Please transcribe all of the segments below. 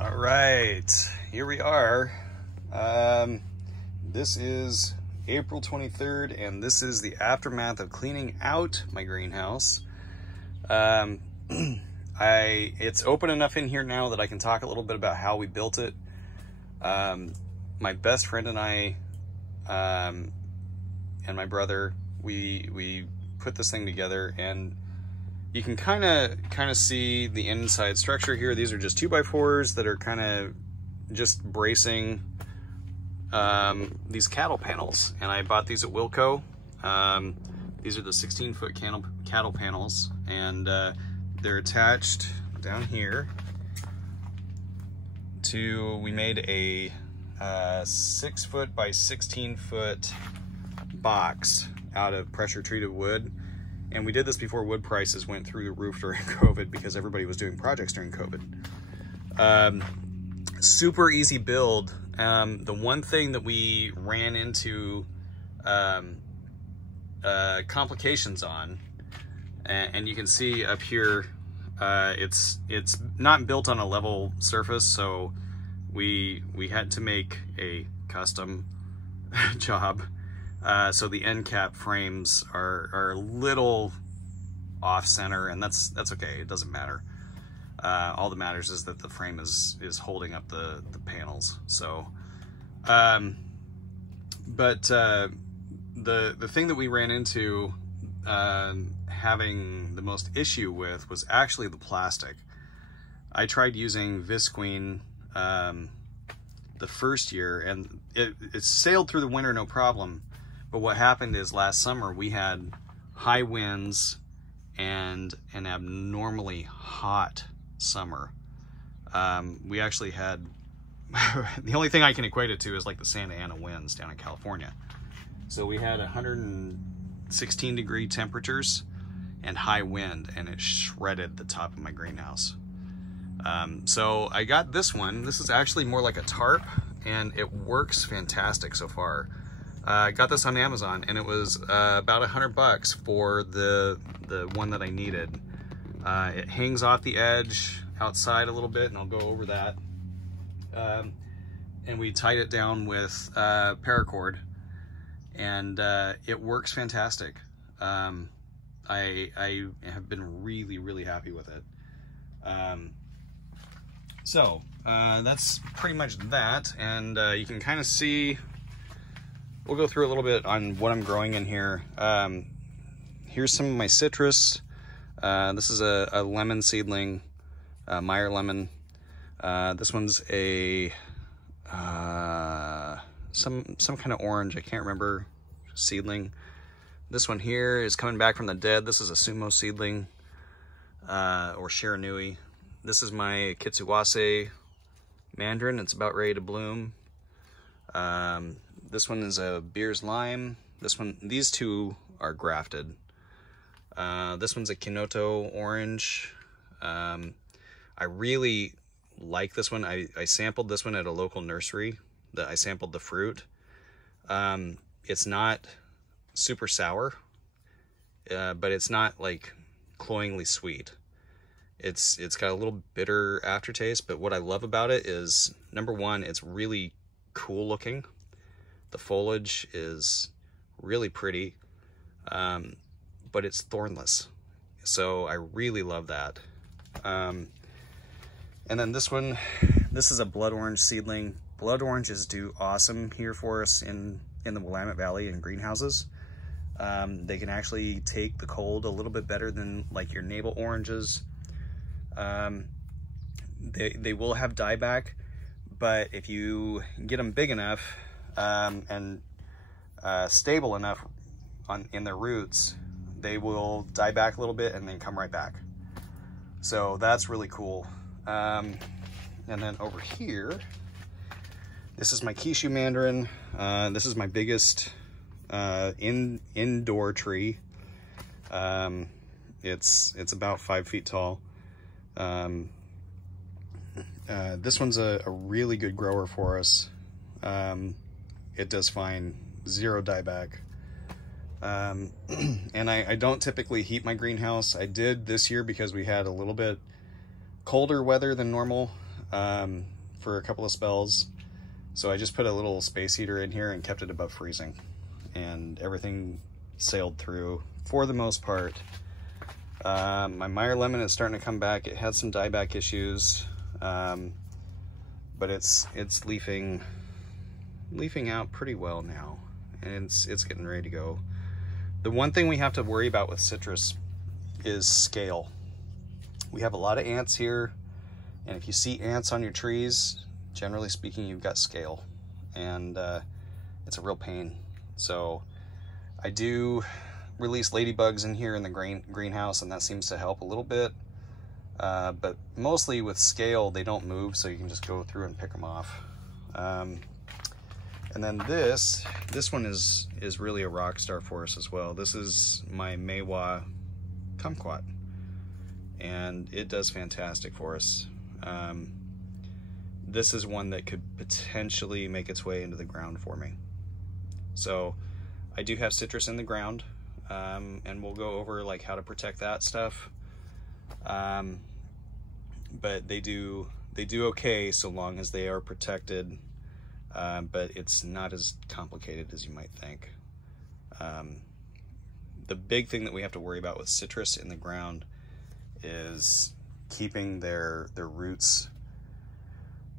All right, here we are. This is April 23rd, and this is the aftermath of cleaning out my greenhouse. It's open enough in here now that I can talk a little bit about how we built it. My best friend and I, and my brother, we put this thing together, and you can kind of see the inside structure here. These are just 2x4s that are kind of just bracing these cattle panels, and I bought these at Wilco. These are the 16-foot cattle panels, and they're attached down here to, we made a 6-foot by 16-foot box out of pressure treated wood. And we did this before wood prices went through the roof during COVID, because everybody was doing projects during COVID. Super easy build. The one thing that we ran into complications on, and you can see up here, it's not built on a level surface, so we had to make a custom job. So the end cap frames are a little off center, and that's okay. It doesn't matter. All that matters is that the frame is holding up the panels. So, but the thing that we ran into having the most issue with was actually the plastic. I tried using visqueen the first year, and it sailed through the winter no problem. But what happened is last summer we had high winds and an abnormally hot summer. We actually had, the only thing I can equate it to is like the Santa Ana winds down in California. So we had 116 degree temperatures and high wind, and it shredded the top of my greenhouse. So I got this one. This is actually more like a tarp, and it works fantastic so far. I got this on Amazon, and it was about $100 for the one that I needed. It hangs off the edge outside a little bit, and I'll go over that. And we tied it down with paracord, and it works fantastic. I have been really happy with it. So that's pretty much that, and you can kind of see. We'll go through a little bit on what I'm growing in here. Here's some of my citrus. This is a lemon seedling, Meyer Lemon. This one's a some kind of orange, I can't remember, seedling. This one here is coming back from the dead. This is a sumo seedling, or Shiranui. This is my Kitsuwase mandarin. It's about ready to bloom. This one is a Beer's Lime. These two are grafted. This one's a Kinoto Orange. I really like this one. I sampled this one at a local nursery. I sampled the fruit. It's not super sour, but it's not like cloyingly sweet. It's got a little bitter aftertaste, but what I love about it is, number one, it's really cool looking. The foliage is really pretty, but it's thornless. So I really love that. And then this one, this is a blood orange seedling. Blood oranges do awesome here for us in the Willamette Valley in greenhouses. They can actually take the cold a little bit better than like your navel oranges. They will have dieback, but if you get them big enough, and stable enough in their roots, they will die back a little bit and then come right back. So that's really cool. And then over here, this is my Kishu Mandarin. This is my biggest indoor tree. It's about 5 feet tall. This one's a really good grower for us. It does fine, 0 dieback. And I don't typically heat my greenhouse. I did this year because we had a little bit colder weather than normal. for a couple of spells. So I just put a little space heater in here and kept it above freezing, and everything sailed through for the most part. My Meyer Lemon is starting to come back. It had some dieback issues, but it's leafing out pretty well now, and it's getting ready to go. The one thing we have to worry about with citrus is scale. We have a lot of ants here, and if you see ants on your trees, generally speaking, you've got scale, and it's a real pain. So I do release ladybugs in here in the greenhouse, and that seems to help a little bit. But mostly with scale, they don't move, so you can just go through and pick them off. And then this one is really a rock star for us as well. This is my Maewa Kumquat, and it does fantastic for us. This is one that could potentially make its way into the ground for me. So I do have citrus in the ground, and we'll go over like how to protect that stuff. But they do okay so long as they are protected. But it's not as complicated as you might think. The big thing that we have to worry about with citrus in the ground is keeping their roots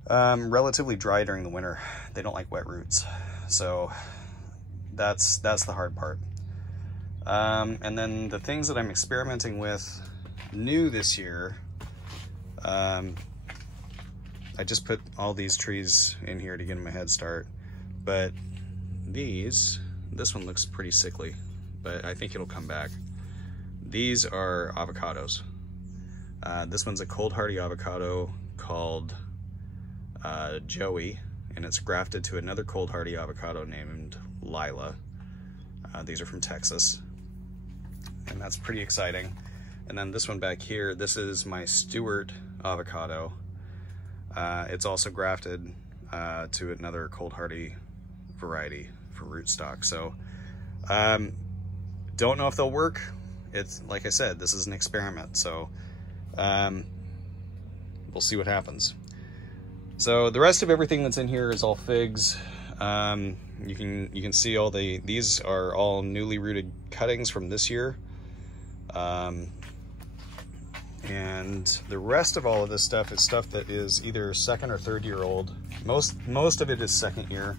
relatively dry during the winter. They don't like wet roots, so that's the hard part. And then the things that I'm experimenting with new this year, I just put all these trees in here to get them a head start, but this one looks pretty sickly, but I think it'll come back. These are avocados. This one's a cold hardy avocado called Joey, and it's grafted to another cold hardy avocado named Lila. These are from Texas, and that's pretty exciting. And then this one back here, this is my Stewart avocado. It's also grafted to another cold hardy variety for rootstock. So don't know if they'll work. It's like I said, this is an experiment, so we'll see what happens. So the rest of everything that's in here is all figs. You can see all these are all newly rooted cuttings from this year. And the rest of all of this stuff is stuff that is either second or third year old. Most of it is second year.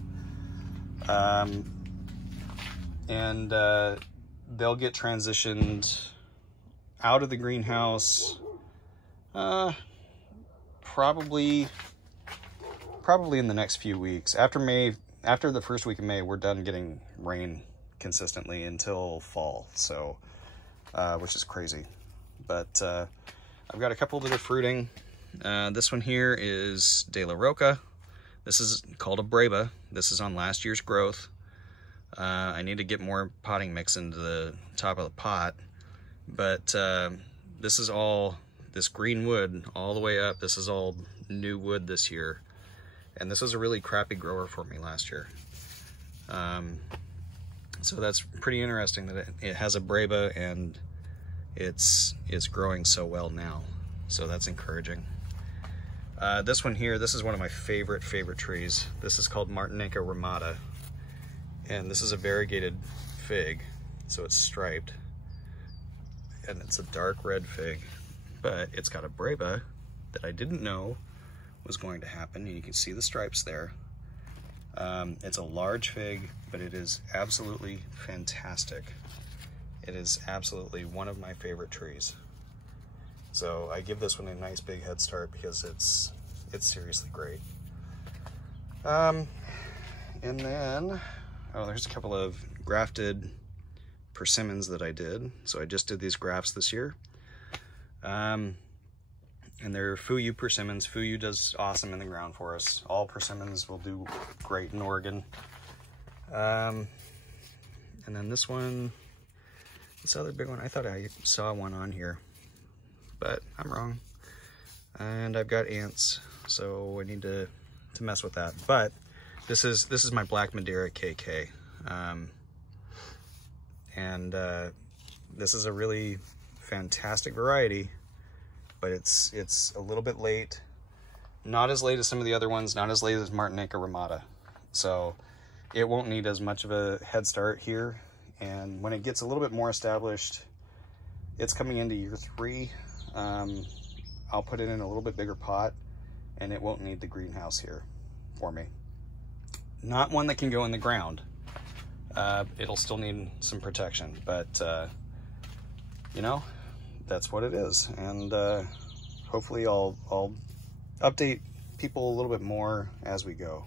And they'll get transitioned out of the greenhouse probably in the next few weeks. After the first week of May, we're done getting rain consistently until fall, so which is crazy. But I've got a couple that are fruiting. This one here is De La Roca. This is called a Breva. This is on last year's growth. I need to get more potting mix into the top of the pot, but this is all this green wood all the way up. This is all new wood this year, and this was a really crappy grower for me last year. So that's pretty interesting that it has a Breva and it's growing so well now, so that's encouraging. This one here, this is one of my favorite trees. This is called Martinenko Ramada, and this is a variegated fig, so it's striped, and it's a dark red fig, but it's got a Breva that I didn't know was going to happen, and you can see the stripes there. It's a large fig, but it is absolutely fantastic. It is absolutely one of my favorite trees. So I give this one a nice big head start because it's seriously great. And then, oh, there's a couple of grafted persimmons that I did. So I just did these grafts this year. And they're Fuyu Persimmons. Fuyu does awesome in the ground for us. All persimmons will do great in Oregon. And then this one, this other big one, I thought I saw one on here, but I'm wrong. And I've got ants, so I need to mess with that. But this is my black Madeira Kk. This is a really fantastic variety, but it's a little bit late. not as late as some of the other ones, not as late as Martinenko Ramada. So it won't need as much of a head start here. And when it gets a little bit more established, it's coming into year 3. I'll put it in a little bit bigger pot, and it won't need the greenhouse here for me. Not one that can go in the ground. It'll still need some protection, but you know, that's what it is. And hopefully I'll update people a little bit more as we go.